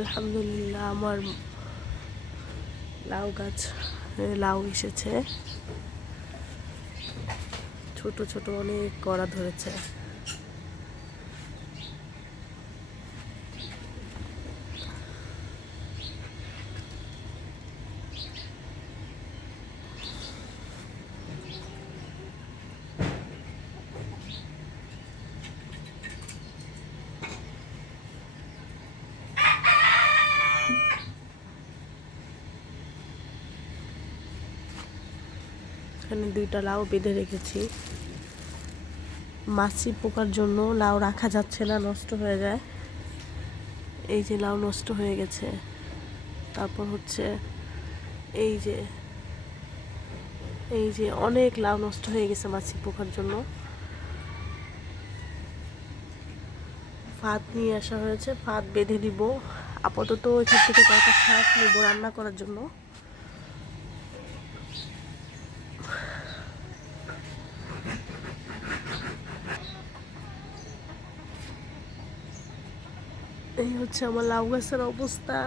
আলহামদুলিল্লাহ আমার লাউ গাছ লাউ এসেছে। ছোট ছোট অনেক কড়া ধরেছে। এখানে দুইটা লাউ বেঁধে রেখেছি। মাছি পোকার জন্য লাউ রাখা যাচ্ছে না, নষ্ট হয়ে যায়। এই যে লাউ নষ্ট হয়ে গেছে। তারপর হচ্ছে এই যে এই যে অনেক লাউ নষ্ট হয়ে গেছে মাছি পোকার জন্য। ফাঁদ নিয়ে আসা হয়েছে ফাঁদ বেঁধে দিব আপাতত এখান থেকে কয়েকটা শাক নেব রান্না করার জন্য। এই হচ্ছে আমার লাউ গাছের অবস্থা।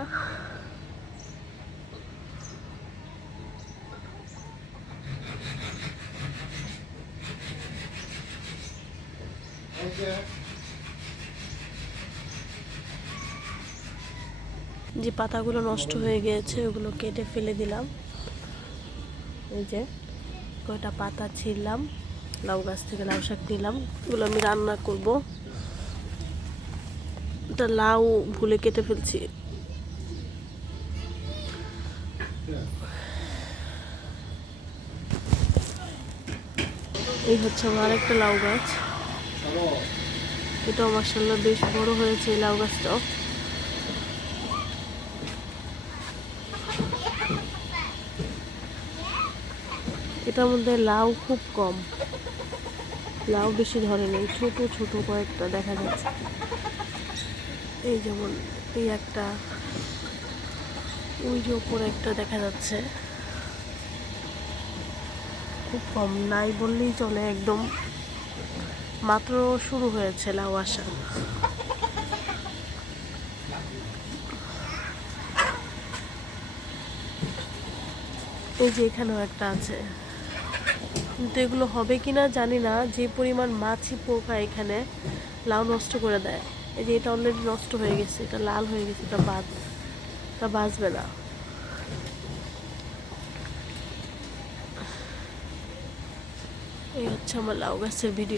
যে পাতাগুলো নষ্ট হয়ে গিয়েছে, ওগুলো কেটে ফেলে দিলাম। এই যে কয়টা পাতা ছিঁড়লাম, লাউ গাছ থেকে লাউ শাক নিলাম, এগুলো আমি রান্না করব। এটা লাউ ভুলে কেটে ফেলছি। এই হচ্ছে আমার আরেকটা লাউ গাছ। এটাও মার্শাল্লাহ বেশ বড় হয়েছে এই লাউ গাছটাও। এটার মধ্যে লাউ খুব কম। লাউ বেশি ধরে নেই, ছোট ছোট কয়েকটা দেখা যাচ্ছে। এই যেমন এই একটা, ওই যে ওপরে একটা দেখা যাচ্ছে। খুব কম, নাই বললেই চলে একদম। মাত্র শুরু হয়েছে লাউ আসা। এই যে এখানেও একটা আছে। কিন্তু এগুলো হবে কিনা জানি না, যে পরিমাণ মাছি পোকা এখানে লাউ নষ্ট করে দেয়। এই যে এটা অলরেডি নষ্ট হয়ে গেছে, এটা লাল হয়ে গেছে, এটা বাদ এটা বাঁচবে না। এই হচ্ছে আমার লাউ গাছের ভিডিও